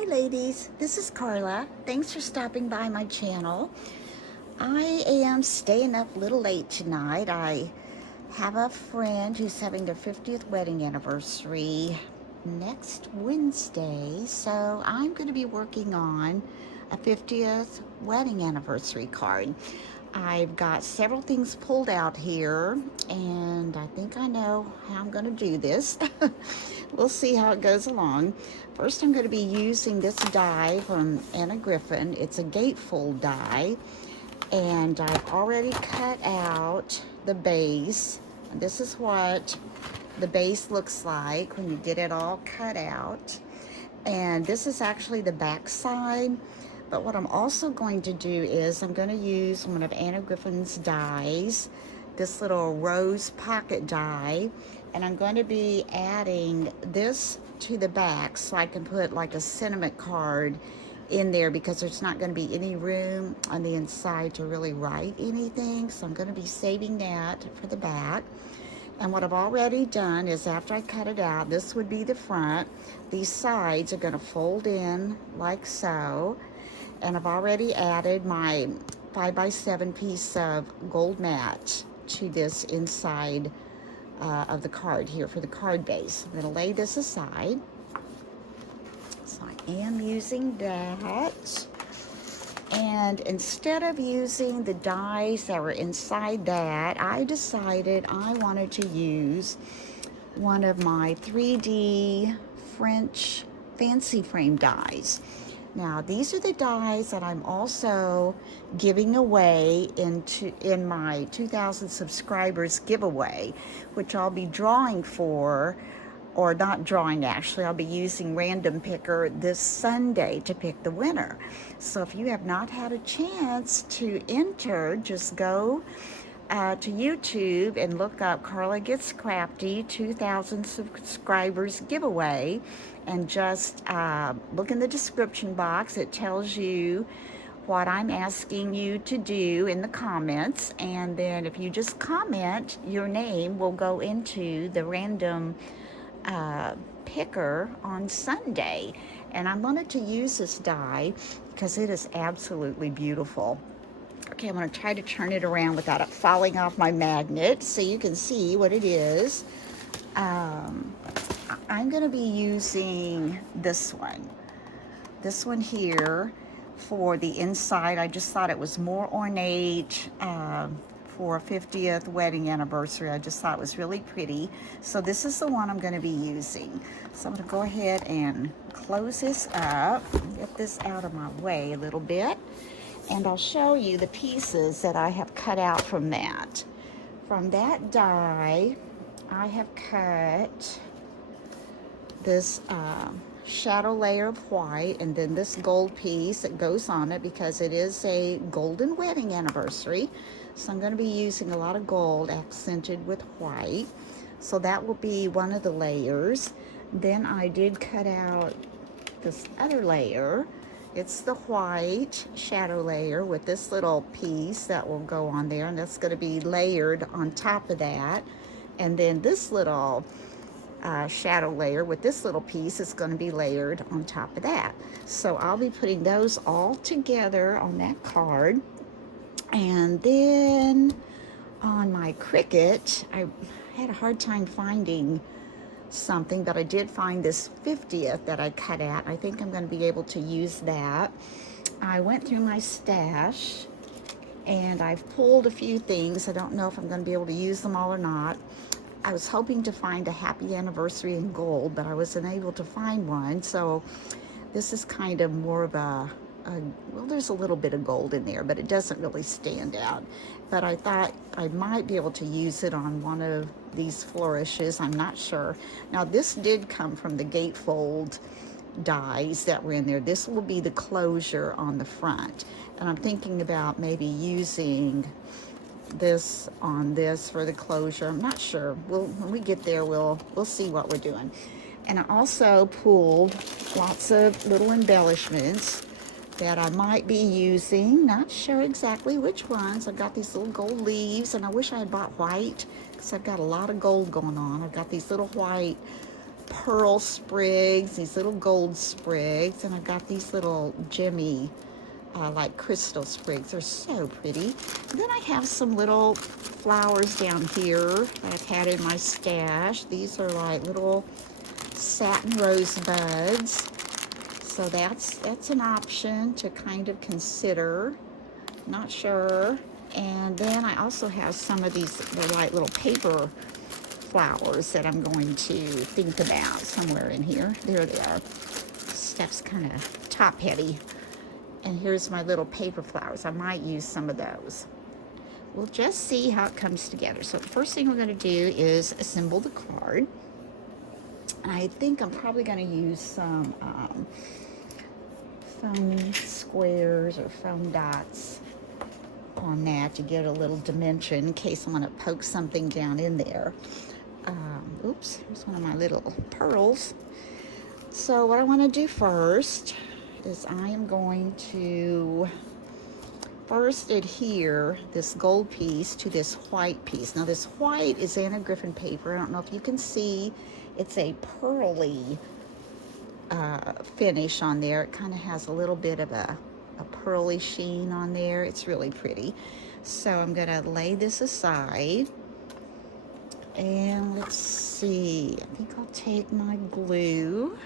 Hi ladies, this is Carla. Thanks for stopping by my channel. I am staying up a little late tonight. I have a friend who's having their 50th wedding anniversary next Wednesday, so I'm going to be working on a 50th wedding anniversary card. I've got several things pulled out here, and I think I know how I'm going to do this. We'll see how it goes along. First, I'm going to be using this die from Anna Griffin. It's a Gatefold die, and I've already cut out the base. This is what the base looks like when you get it all cut out. And this is actually the back side. But what I'm also going to do is I'm going to use one of Anna Griffin's dies, this little rose pocket die, and I'm going to be adding this to the back so I can put like a sentiment card in there, because there's not going to be any room on the inside to really write anything. So I'm going to be saving that for the back. And what I've already done is, after I cut it out, this would be the front. These sides are going to fold in like so. And I've already added my 5x7 piece of gold mat to this inside of the card here for the card base. I'm going to lay this aside. So I am using that. And instead of using the dies that were inside that, I decided I wanted to use one of my 3D French fancy frame dies. Now, these are the dies that I'm also giving away in my 2,000 subscribers giveaway, which I'll be drawing for, or not drawing actually, I'll be using Random Picker this Sunday to pick the winner. So if you have not had a chance to enter, just go to YouTube and look up Carla Gets Crafty 2,000 subscribers giveaway, and just look in the description box. It tells you what I'm asking you to do in the comments, and then if you just comment, your name will go into the random picker on Sunday. And I wanted to use this die because it is absolutely beautiful. Okay, I'm going to try to turn it around without it falling off my magnet so you can see what it is. I'm going to be using this one here for the inside. I just thought it was more ornate for a 50th wedding anniversary. I just thought it was really pretty. So this is the one I'm going to be using. So I'm going to go ahead and close this up, get this out of my way a little bit, and I'll show you the pieces that I have cut out from that. From that die, I have cut this shadow layer of white, and then this gold piece that goes on it because it is a golden wedding anniversary. So I'm going to be using a lot of gold accented with white. So that will be one of the layers. Then I did cut out this other layer. It's the white shadow layer with this little piece that will go on there, and that's going to be layered on top of that. And then this little shadow layer with this little piece is going to be layered on top of that. So I'll be putting those all together on that card. And then on my Cricut, I had a hard time finding something, but I did find this 50th that I cut out. I think I'm going to be able to use that. I went through my stash and I've pulled a few things. I don't know if I'm going to be able to use them all or not. I was hoping to find a happy anniversary in gold, but I wasn't able to find one. So this is kind of more of well, there's a little bit of gold in there, but it doesn't really stand out. But I thought I might be able to use it on one of these flourishes. I'm not sure. Now, this did come from the Gatefold dies that were in there. This will be the closure on the front. And I'm thinking about maybe using this on this for the closure. I'm not sure. When we get there, we'll see what we're doing. And I also pulled lots of little embellishments that I might be using. Not sure exactly which ones. I've got these little gold leaves, and I wish I had bought white because I've got a lot of gold going on. I've got these little white pearl sprigs, these little gold sprigs, and I've got these little gemmy like crystal sprigs. They're so pretty. And then I have some little flowers down here that I've had in my stash. These are like little satin rosebuds. So that's an option to kind of consider. Not sure. And then I also have some of these, they're like little paper flowers that I'm going to think about somewhere in here. There they are. Stuff's kind of top heavy. And here's my little paper flowers. I might use some of those. We'll just see how it comes together. So the first thing we're going to do is assemble the card. And I think I'm probably going to use some foam squares or foam dots on that to give it a little dimension in case I want to poke something down in there. Oops, here's one of my little pearls. So what I want to do first is I am going to first adhere this gold piece to this white piece. Now this white is Anna Griffin paper. I don't know if you can see, it's a pearly finish on there. It kind of has a little bit of a pearly sheen on there. It's really pretty. So I'm going to lay this aside. And let's see, I think I'll take my glue.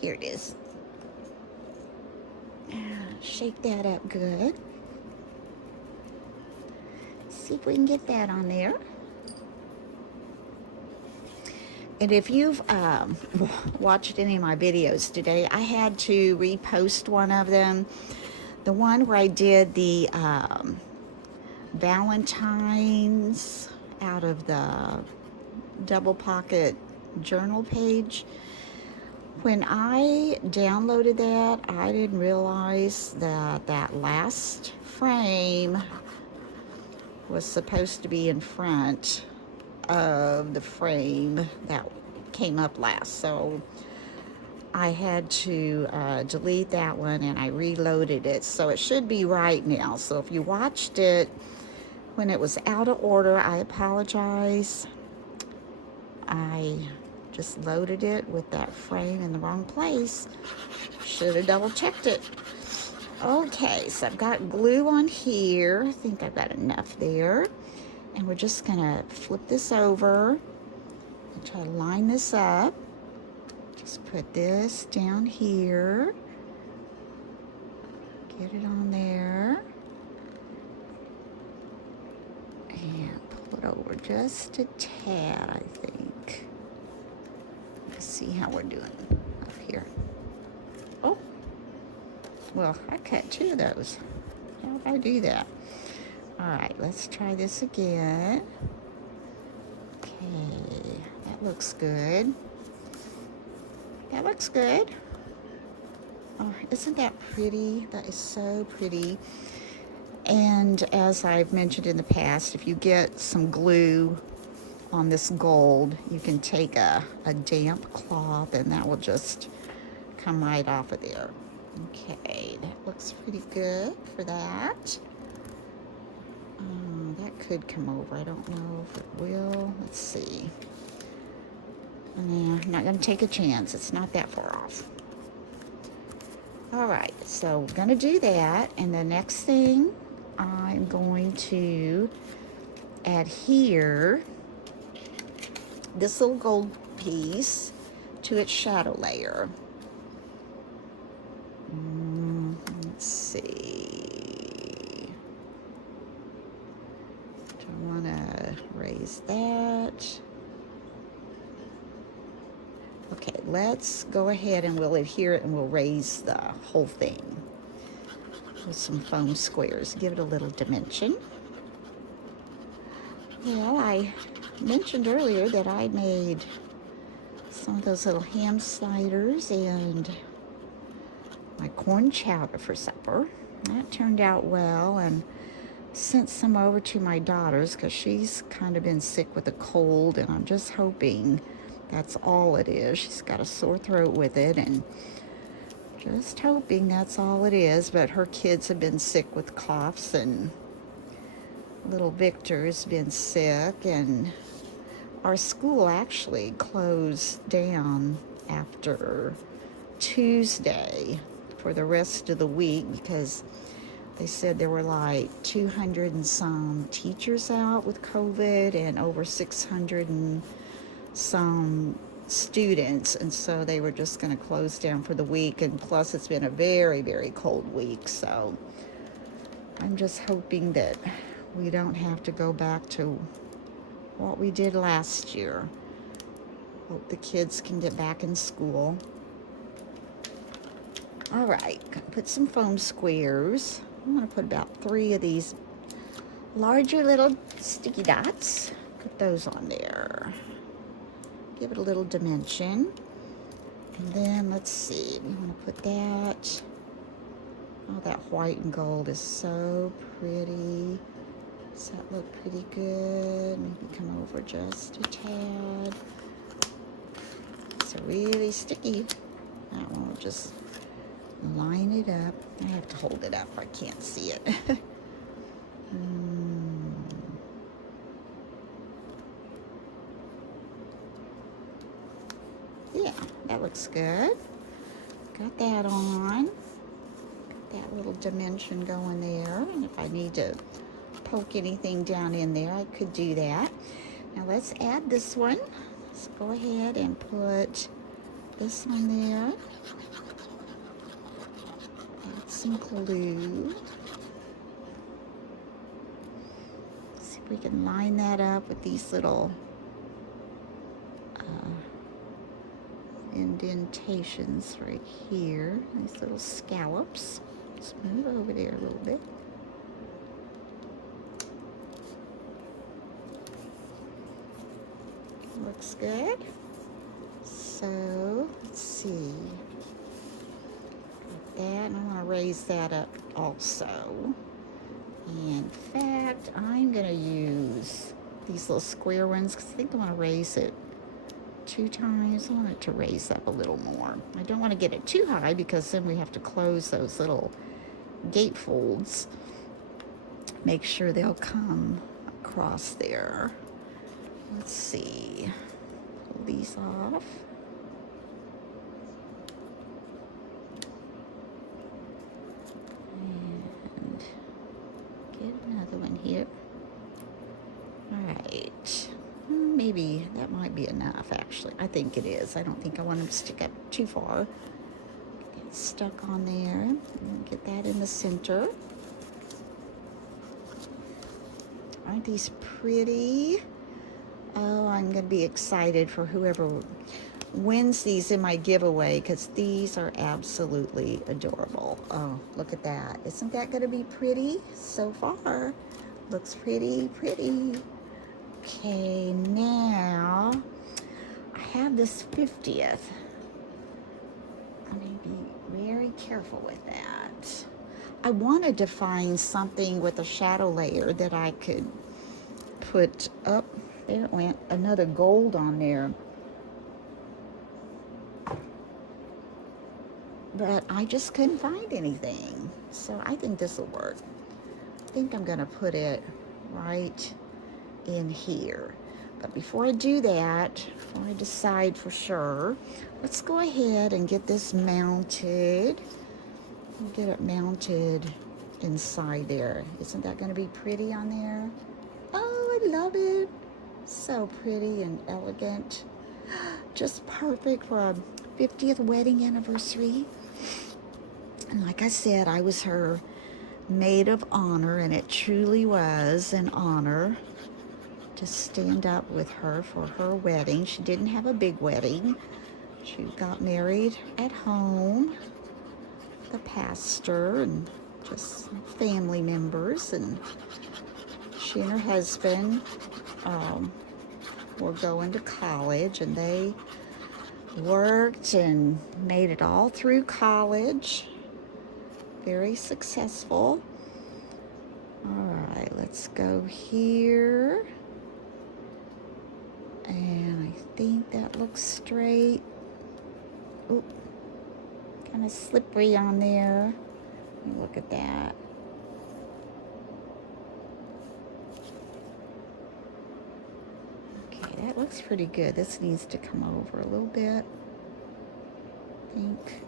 Here it is. Shake that up good. See if we can get that on there. And if you've watched any of my videos today, I had to repost one of them. The one where I did the Valentine's out of the double pocket journal page. When I downloaded that, I didn't realize that that last frame was supposed to be in front of the frame that came up last. So I had to delete that one and I reloaded it. So it should be right now. So if you watched it when it was out of order, I apologize. I just loaded it with that frame in the wrong place. Should have double checked it. Okay, so I've got glue on here. I think I've got enough there. And we're just gonna flip this over and try to line this up. Just put this down here. Get it on there. And pull it over just a tad, I think. Let's see how we're doing up here. Oh, well, I cut two of those. How did I do that? All right, let's try this again. Okay, that looks good. That looks good. Oh, isn't that pretty? That is so pretty. And as I've mentioned in the past, if you get some glue on this gold, you can take a damp cloth and that will just come right off of there. Okay, that looks pretty good for that. That could come over. I don't know if it will. Let's see. I'm not going to take a chance. It's not that far off. All right, so we're going to do that. And the next thing, I'm going to adhere this little gold piece to its shadow layer. Let's see. Do I want to raise that? Okay, let's go ahead and we'll adhere it and we'll raise the whole thing with some foam squares. Give it a little dimension. Well, I mentioned earlier that I made some of those little ham sliders and my corn chowder for supper. That turned out well, and sent some over to my daughter's because she's kind of been sick with a cold, and I'm just hoping that's all it is. She's got a sore throat with it, and just hoping that's all it is. But her kids have been sick with coughs, and little Victor's been sick, and our school actually closed down after Tuesday for the rest of the week because they said there were like 200 and some teachers out with COVID and over 600 and some students, and so they were just going to close down for the week. And plus it's been a very, very cold week, so I'm just hoping that we don't have to go back to what we did last year. Hope the kids can get back in school. All right, gonna put some foam squares. I'm gonna put about 3 of these larger little sticky dots. Put those on there. Give it a little dimension. And then let's see, we want to put that. Oh, that white and gold is so pretty. Does that look pretty good? Maybe come over just a tad. It's really sticky. That one will just line it up. I have to hold it up. I can't see it. Yeah, that looks good. Got that on. Got that little dimension going there. And if I need to poke anything down in there, I could do that. Now let's add this one. Let's go ahead and put this one there. Add some glue. See if we can line that up with these little indentations right here. These little scallops. Let's move over there a little bit. Looks good. So let's see. Like that, and I want to raise that up also. In fact, I'm going to use these little square ones because I think I want to raise it 2 times. I want it to raise up a little more. I don't want to get it too high because then we have to close those little gatefolds. Make sure they'll come across there. Let's see. Pull these off. And get another one here. All right. Maybe that might be enough, actually. I think it is. I don't think I want them to stick up too far. Get that stuck on there. And get that in the center. Aren't these pretty? Oh, I'm going to be excited for whoever wins these in my giveaway because these are absolutely adorable. Oh, look at that. Isn't that going to be pretty so far? Looks pretty, pretty. Okay, now I have this 50th. I'm going to be very careful with that. I wanted to find something with a shadow layer that I could put up. There it went, another gold on there. But I just couldn't find anything. So I think this will work. I think I'm going to put it right in here. But before I do that, before I decide for sure, let's go ahead and get this mounted. Get it mounted inside there. Isn't that going to be pretty on there? Oh, I love it. So pretty and elegant. Just perfect for a 50th wedding anniversary. And like I said, I was her maid of honor, and it truly was an honor to stand up with her for her wedding. She didn't have a big wedding. She got married at home. The pastor and just family members, and she and her husband were going to college, and they worked and made it all through college. Very successful. All right, let's go here. And I think that looks straight. Oop, kind of slippery on there. Let me look at that. Okay, That looks pretty good. This needs to come over a little bit, I think.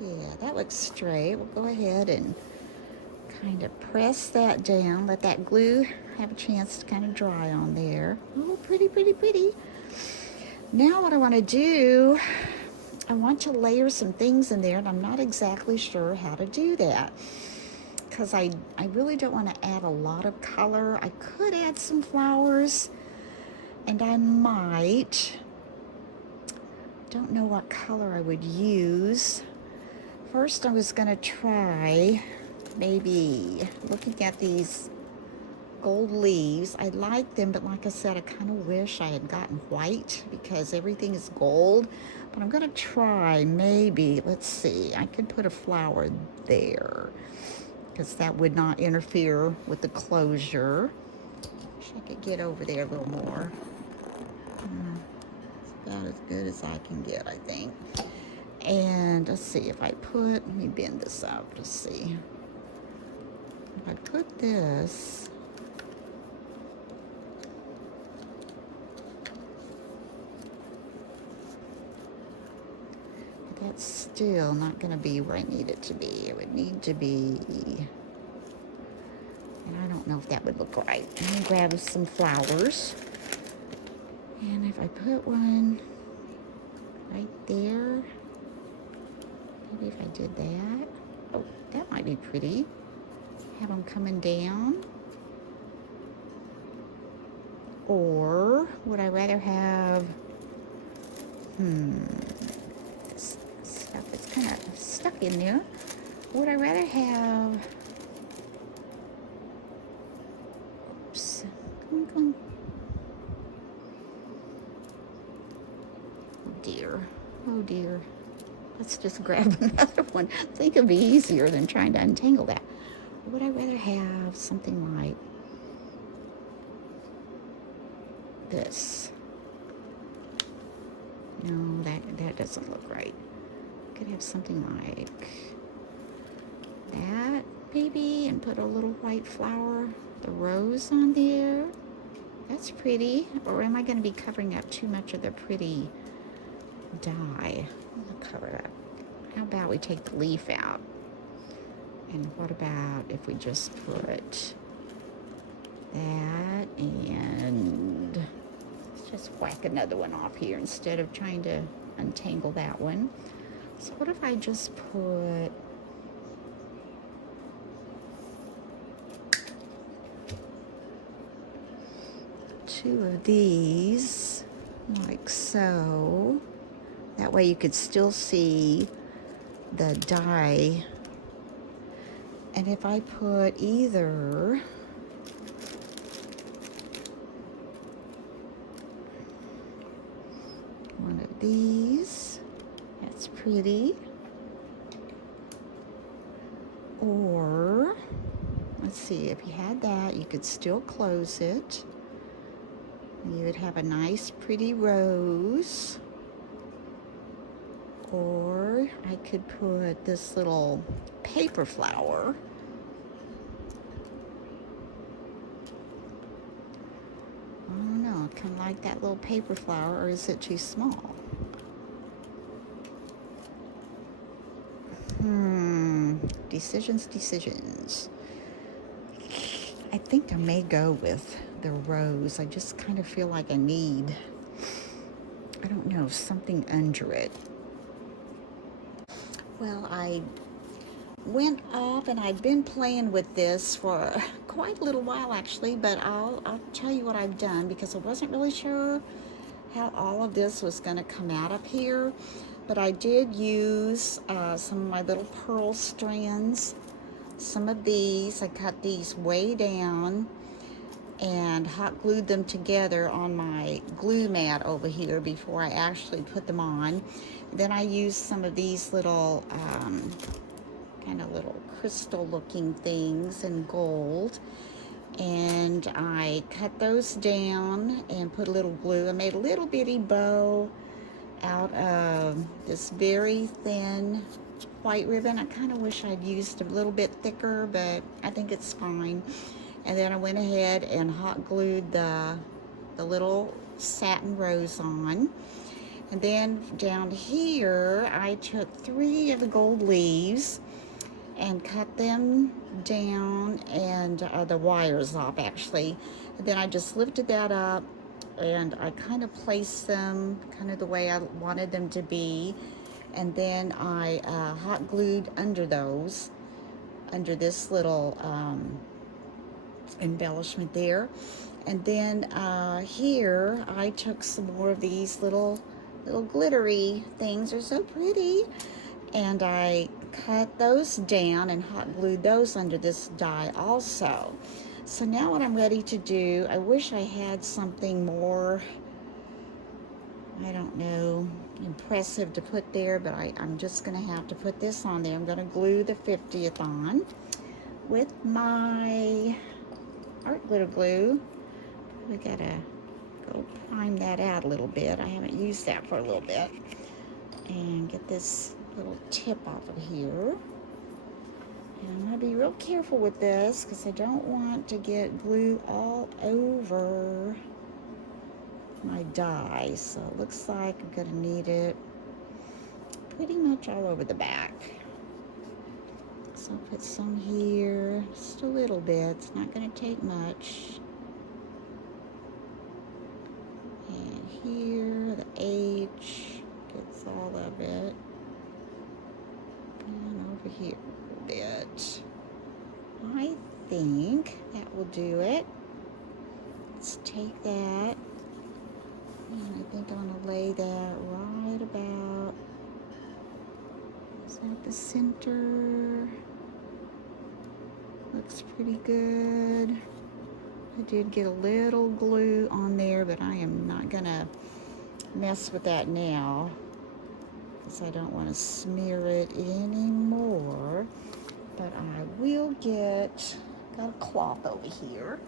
Yeah, that looks straight. We'll go ahead and kind of press that down. Let that glue have a chance to kind of dry on there. Oh, pretty, pretty, pretty. Now what I want to do, I want to layer some things in there, and I'm not exactly sure how to do that because I really don't want to add a lot of color. I could add some flowers, and I might. Don't know what color I would use. First, I was going to try maybe looking at these gold leaves. I like them, but like I said, I kind of wish I had gotten white because everything is gold. But I'm going to try maybe, let's see, I could put a flower there because that would not interfere with the closure. Wish I could get over there a little more. It's about as good as I can get, I think. And let's see if I put, let me bend this up to see. If I put this, that's still not going to be where I need it to be. It would need to be, and I don't know if that would look right. Let me grab some flowers. And if I put one right there, maybe if I did that. Oh, that might be pretty. Have them coming down. Or would I rather have, this stuff is kind of stuck in there. Would I rather have, oops, come on. Oh dear. Let's just grab another one. I think it'd be easier than trying to untangle that. Would I rather have something like this? No, that doesn't look right. Could have something like that, maybe, and put a little white flower, the rose on there. That's pretty. Or am I going to be covering up too much of the pretty dye? I'll cover it up. How about we take the leaf out? And what about if we just put that, and let's just whack another one off here instead of trying to untangle that one. So what if I just put two of these like so? That way you could still see the dye. And if I put either one of these, that's pretty. Or, let's see, if you had that, you could still close it. And you would have a nice, pretty rose. Or I could put this little paper flower. I don't know, kind of like that little paper flower, or is it too small? Decisions. I think I may go with the rose. I just kind of feel like I need, I don't know, something under it. Well, I went off and I've been playing with this for quite a little while actually, but I'll tell you what I've done because I wasn't really sure how all of this was going to come out up here. But I did use some of my little pearl strands. Some of these, I cut these way down and hot glued them together on my glue mat over here before I actually put them on. Then I used some of these little kind of little crystal looking things in gold, and I cut those down and put a little glue. I made a little bitty bow out of this very thin white ribbon. I kind of wish I'd used a little bit thicker, but I think it's fine. And then I went ahead and hot glued the little satin rose on. And then down here, I took 3 of the gold leaves and cut them down, and the wires off actually. And then I just lifted that up and I kind of placed them kind of the way I wanted them to be. And then I hot glued under those, under this little embellishment there. And then here I took some more of these little glittery things. They're so pretty. And I cut those down and hot glued those under this die also. So now what I'm ready to do, I wish I had something more, I don't know, impressive to put there, but I'm just going to have to put this on there. I'm going to glue the 50th on with my art glitter glue. We got to go prime that out a little bit. I haven't used that for a little bit. And get this little tip off of here. And I'm going to be real careful with this because I don't want to get glue all over my die. So it looks like I'm going to need it pretty much all over the back. So I'll put some here, just a little bit. It's not going to take much. And here, the H gets all of it. And over here a bit. I think that will do it. Let's take that. And I think I'm going to lay that right about, is that the center? Looks pretty good. I did get a little glue on there, but I am not going to mess with that now because I don't want to smear it anymore. But I will got a cloth over here.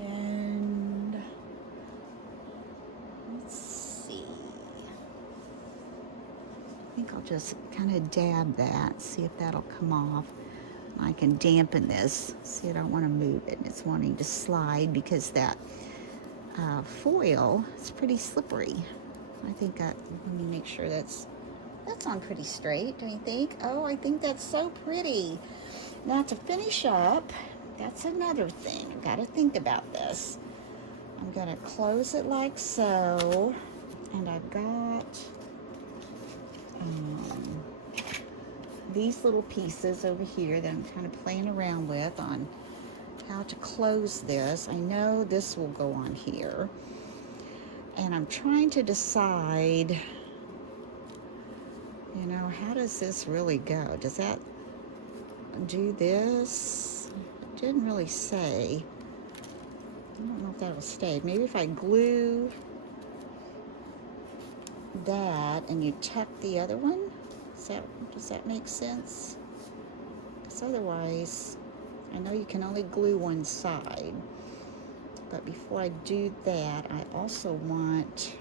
And let's see. I think I'll just kind of dab that, see if that'll come off. I can dampen this. See, I don't want to move it. It's wanting to slide because that foil is pretty slippery. I think let me make sure that's on pretty straight, don't you think? Oh, I think that's so pretty. Now to finish up, that's another thing. I've got to think about this. I'm going to close it like so, and I've got these little pieces over here that I'm kind of playing around with on how to close this. I know this will go on here, and I'm trying to decide, you know, how does this really go? Does that do this? It didn't really say. I don't know if that'll stay. Maybe if I glue that and you tuck the other one, does that make sense? Because otherwise, I know you can only glue one side, but before I do that, I also want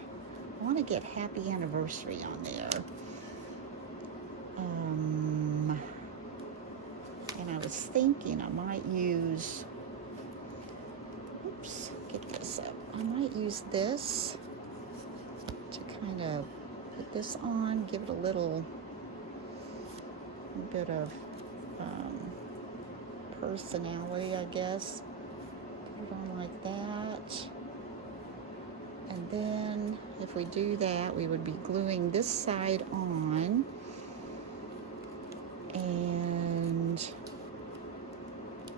to get happy anniversary on there. And I was thinking I might use, oops, get this up. I might use this to kind of put this on, give it a little bit of personality, I guess. Put it on like that. And then if we do that, we would be gluing this side on. And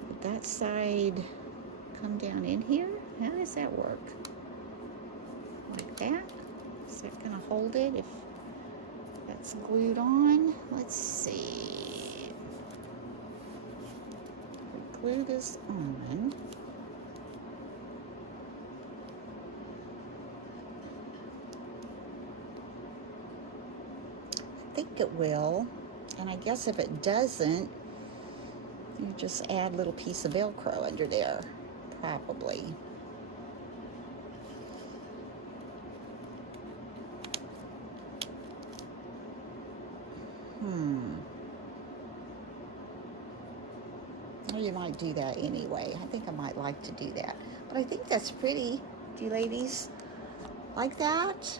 would that side come down in here? How does that work? Like that? Is that going to hold it if that's glued on? Let's see. We glue this on. I think it will. And I guess if it doesn't, you just add a little piece of Velcro under there, probably. Or you might do that anyway. I think I might like to do that. But I think that's pretty. Do you ladies like that?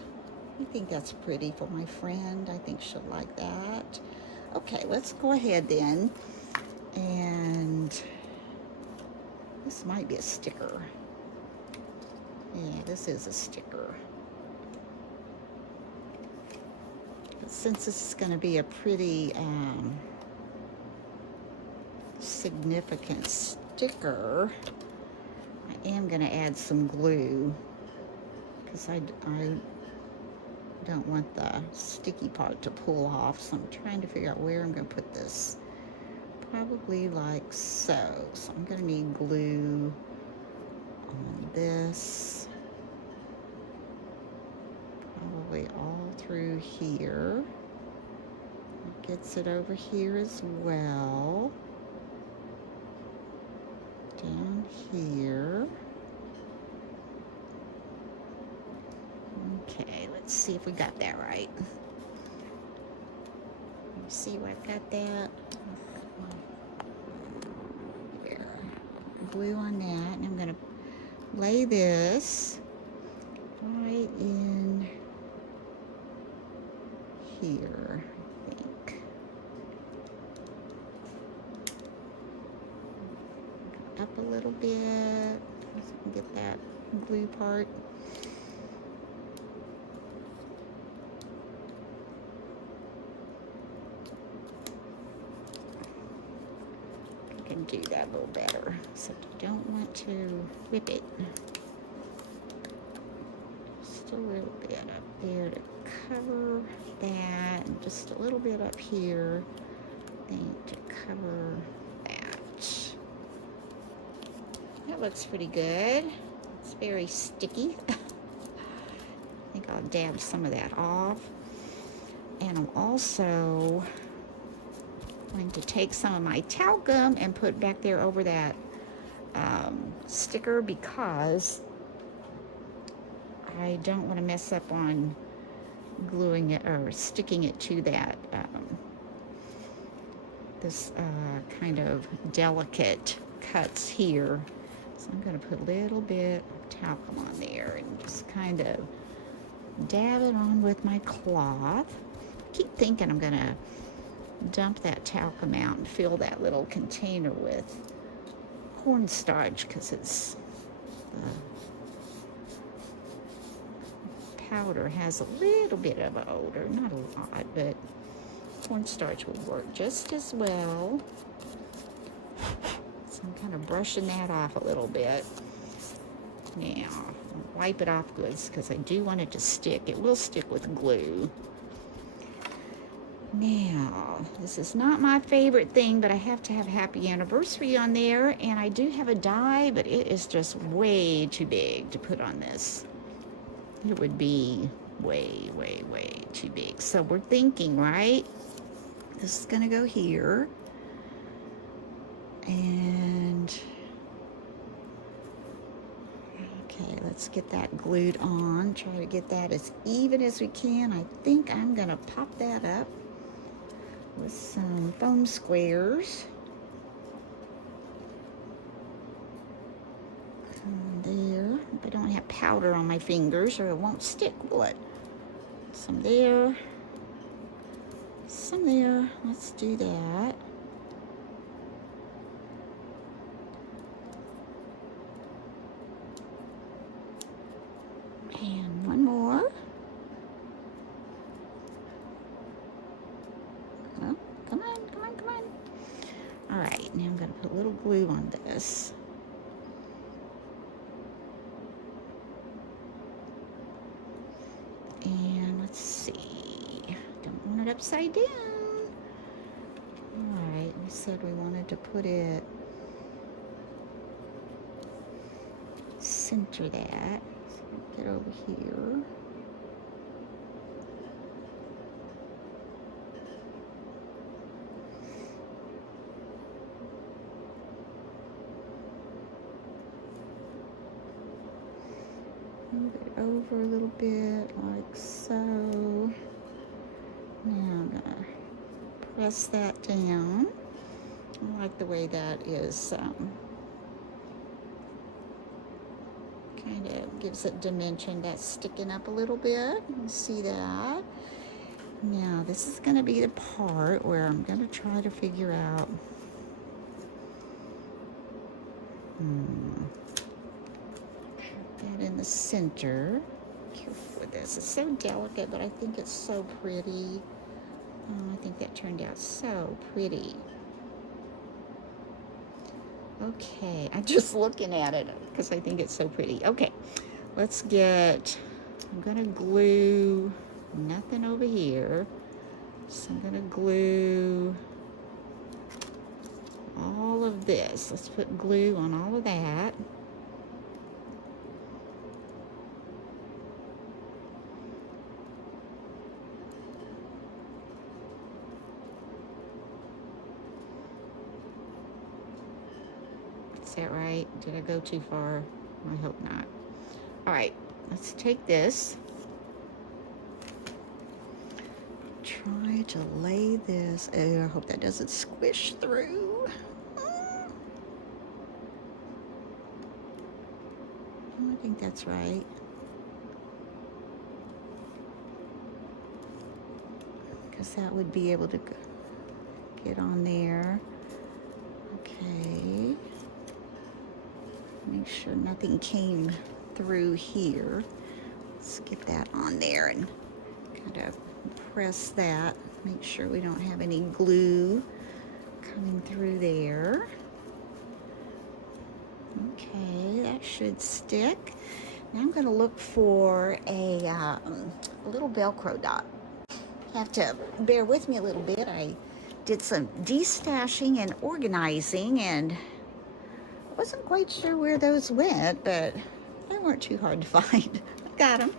I think that's pretty for my friend. I think she'll like that. Okay, let's go ahead then. And this might be a sticker. Yeah, this is a sticker. But since this is going to be a pretty significant sticker, I am going to add some glue because I don't want the sticky part to pull off, so I'm trying to figure out where I'm going to put this. Probably like so. So I'm going to need glue on this, probably all through here. It gets it over here as well. Down here. Okay, let's see if we got that right. You see where I've got that? There. Glue on that, and I'm going to lay this right in here, I think. Up a little bit so I can get that glue part. I can do that a little better, except I don't want to whip it. Just a little bit up there to cover that, and just a little bit up here, I think, to cover that. That looks pretty good. It's very sticky. I think I'll dab some of that off. And I'm also going to take some of my talcum and put back there over that sticker, because I don't want to mess up on gluing it or sticking it to that this kind of delicate cuts here. So I'm going to put a little bit of talcum on there and just kind of dab it on with my cloth. Keep thinking I'm going to dump that talcum out and fill that little container with cornstarch, because it's powder has a little bit of an odor, not a lot, but cornstarch would work just as well. So I'm kind of brushing that off a little bit. Now, I'll wipe it off good, because I do want it to stick. It will stick with glue. Now, this is not my favorite thing, but I have to have happy anniversary on there, and I do have a die, but it is just way too big to put on this. It would be way, way, way too big. So we're thinking, right? This is going to go here. And, okay, let's get that glued on. Try to get that as even as we can. I think I'm going to pop that up with some foam squares. There. I don't have powder on my fingers or it won't stick, will it? Some there. Some there. Let's do that. And one more. Oh, come on, come on, come on. All right, now I'm going to put a little glue on this. And let's see. Don't want it upside down. All right, we said we wanted to put it, center that. So get over here. Move it over a little bit, like so. Now I'm gonna press that down. I like the way that is, kind of gives it dimension. That's sticking up a little bit. You see that? Now, this is going to be the part where I'm going to try to figure out, put that in the center. Careful with this. It's so delicate, but I think it's so pretty. Oh, I think that turned out so pretty. Okay, I'm just looking at it because I think it's so pretty. Okay, let's get, I'm gonna glue nothing over here. So I'm gonna glue all of this. Let's put glue on all of that. Is that right? Did I go too far? I hope not. All right, let's take this. Try to lay this. Oh, I hope that doesn't squish through. I think that's right. Because that would be able to get on there. Okay. Make sure nothing came through here. Let's get that on there and kind of press that. Make sure we don't have any glue coming through there. Okay, that should stick. Now I'm going to look for a little Velcro dot. You have to bear with me a little bit. I did some destashing and organizing, and I wasn't quite sure where those went, but they weren't too hard to find. Got them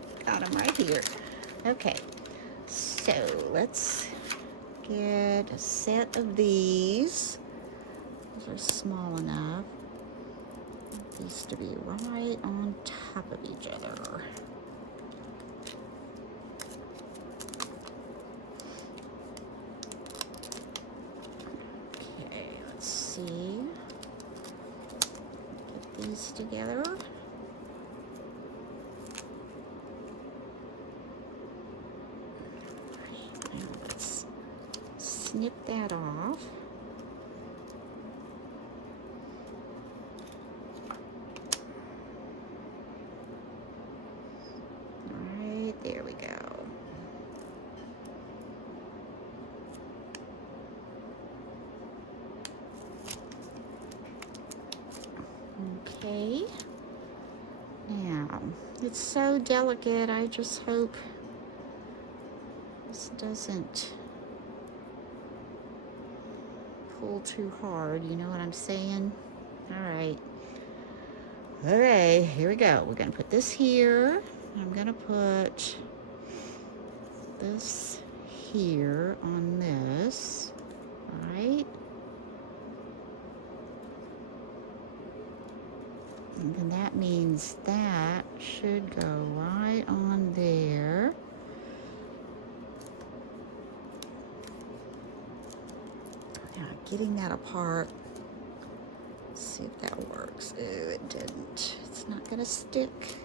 right here. Okay, so let's get a set of these. These are small enough. These to be right on top of each other. Okay, let's see. Get these together. Now let's snip that off. There we go. Okay. Now, it's so delicate. I just hope this doesn't pull too hard. You know what I'm saying? All right. Okay, here we go. We're going to put this here. I'm going to put this here on this, right? And then that means that should go right on there. Now, getting that apart. Let's see if that works. Oh, it didn't. It's not going to stick.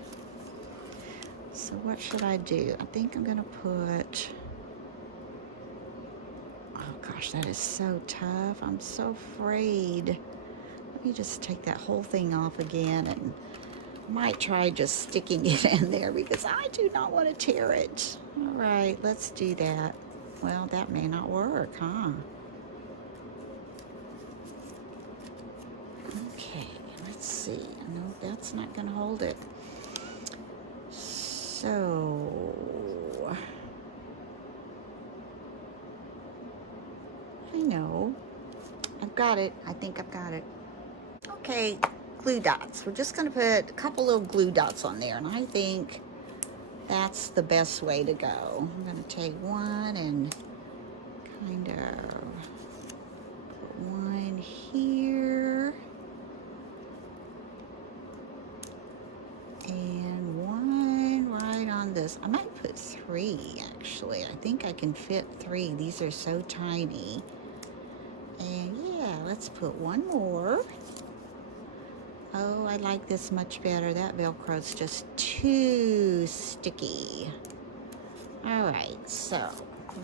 So what should I do? I think I'm gonna put, oh gosh, that is so tough. I'm so afraid. Let me just take that whole thing off again, and I might try just sticking it in there because I do not want to tear it. All right, let's do that. Well, that may not work, huh? Okay, let's see. No, that's not gonna hold it. So, I know. I've got it. I think I've got it. Okay, glue dots. We're just going to put a couple little glue dots on there, and I think that's the best way to go. I'm going to take one and kind of put one here. And one right on the is. I might put 3 actually. I think I can fit 3. These are so tiny. And yeah, let's put 1 more. Oh, I like this much better. That Velcro's just too sticky. All right, so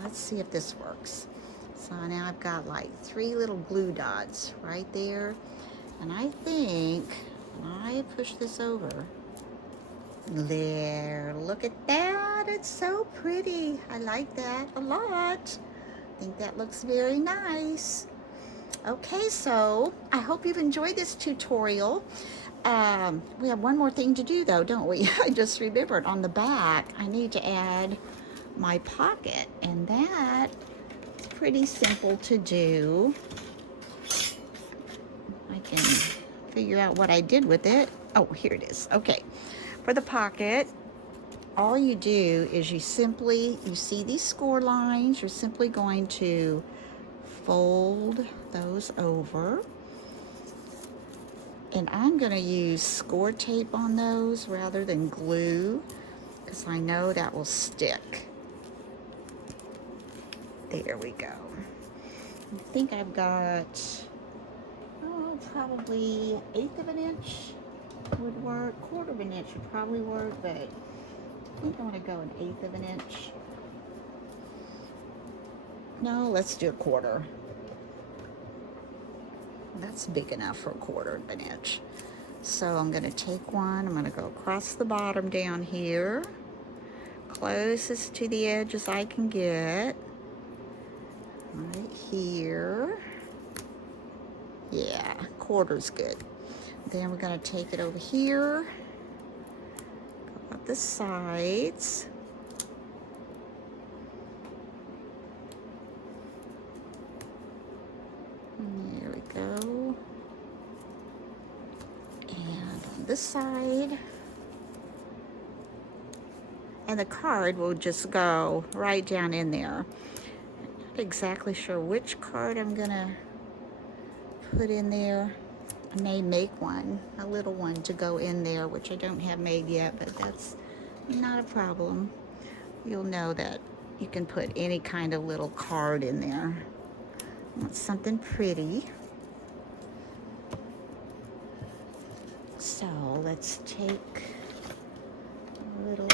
let's see if this works. So now I've got like 3 little glue dots right there. And I think when I push this over, there, look at that. It's so pretty. I like that a lot. I think that looks very nice. Okay, so I hope you've enjoyed this tutorial. We have one more thing to do though, don't we? I just remembered on the back, I need to add my pocket, and that is pretty simple to do. I can figure out what I did with it. Oh, here it is. Okay, for the pocket, all you do is you see these score lines, you're simply going to fold those over. And I'm going to use score tape on those rather than glue, because I know that will stick. There we go. I think I've got, probably 1/8 of an inch would work. 1/4 of an inch would probably work, but I think I want to go 1/8 of an inch. No, let's do 1/4. That's big enough for 1/4 of an inch. So I'm going to take one, I'm going to go across the bottom down here, closest to the edge as I can get, right here. Yeah, 1/4's good. Then we're going to take it over here, go up the sides. There we go. And on this side. And the card will just go right down in there. I'm not exactly sure which card I'm gonna put in there. I may make one, a little one to go in there, which I don't have made yet, but that's not a problem. You'll know that you can put any kind of little card in there. Want something pretty. So let's take a little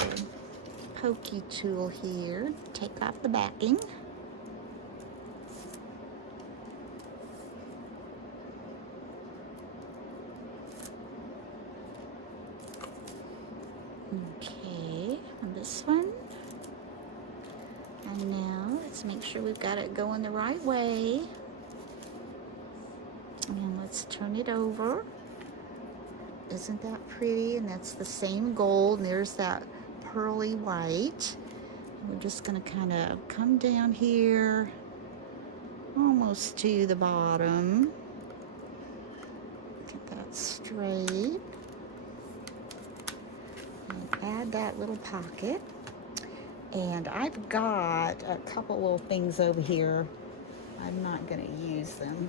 pokey tool here, take off the backing. Okay, on this one. And now let's make sure we've got it going the right way. And let's turn it over. Isn't that pretty? And that's the same gold, and there's that pearly white. We're just going to kind of come down here almost to the bottom. Get that straight. And add that little pocket. And I've got a couple little things over here. I'm not going to use them.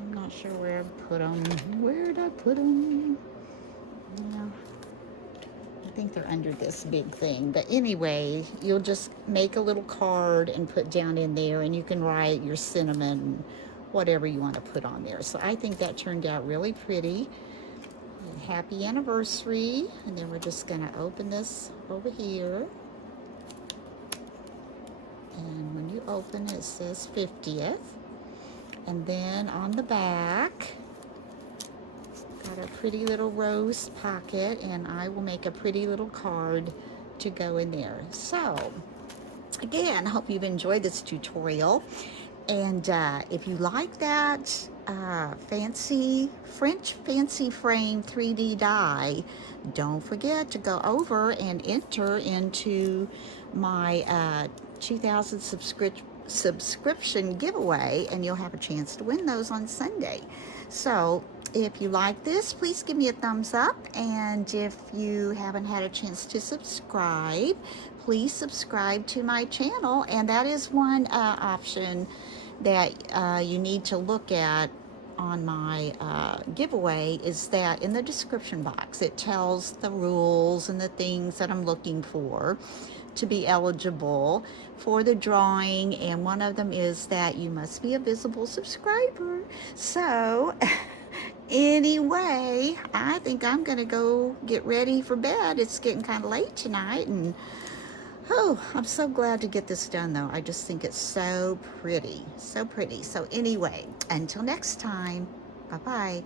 I'm not sure where I put them. Where did I put them? Yeah, I think they're under this big thing. But anyway, you'll just make a little card and put down in there, and you can write your sentiment, whatever you want to put on there. So I think that turned out really pretty. And happy anniversary. And then we're just going to open this over here. And when you open it, it says 50th. And then on the back, got a pretty little rose pocket, and I will make a pretty little card to go in there. So, again, I hope you've enjoyed this tutorial. And if you like that fancy French fancy frame 3D die, don't forget to go over and enter into my 2000 subscription giveaway, and you'll have a chance to win those on Sunday. So if you like this, please give me a thumbs up, and if you haven't had a chance to subscribe, please subscribe to my channel. And that is one option that you need to look at on my giveaway is that in the description box, it tells the rules and the things that I'm looking for to be eligible for the drawing, and one of them is that you must be a visible subscriber. So anyway, I think I'm gonna go get ready for bed. It's getting kind of late tonight, and oh, I'm so glad to get this done though. I just think it's so pretty, so pretty. So anyway, until next time, bye-bye.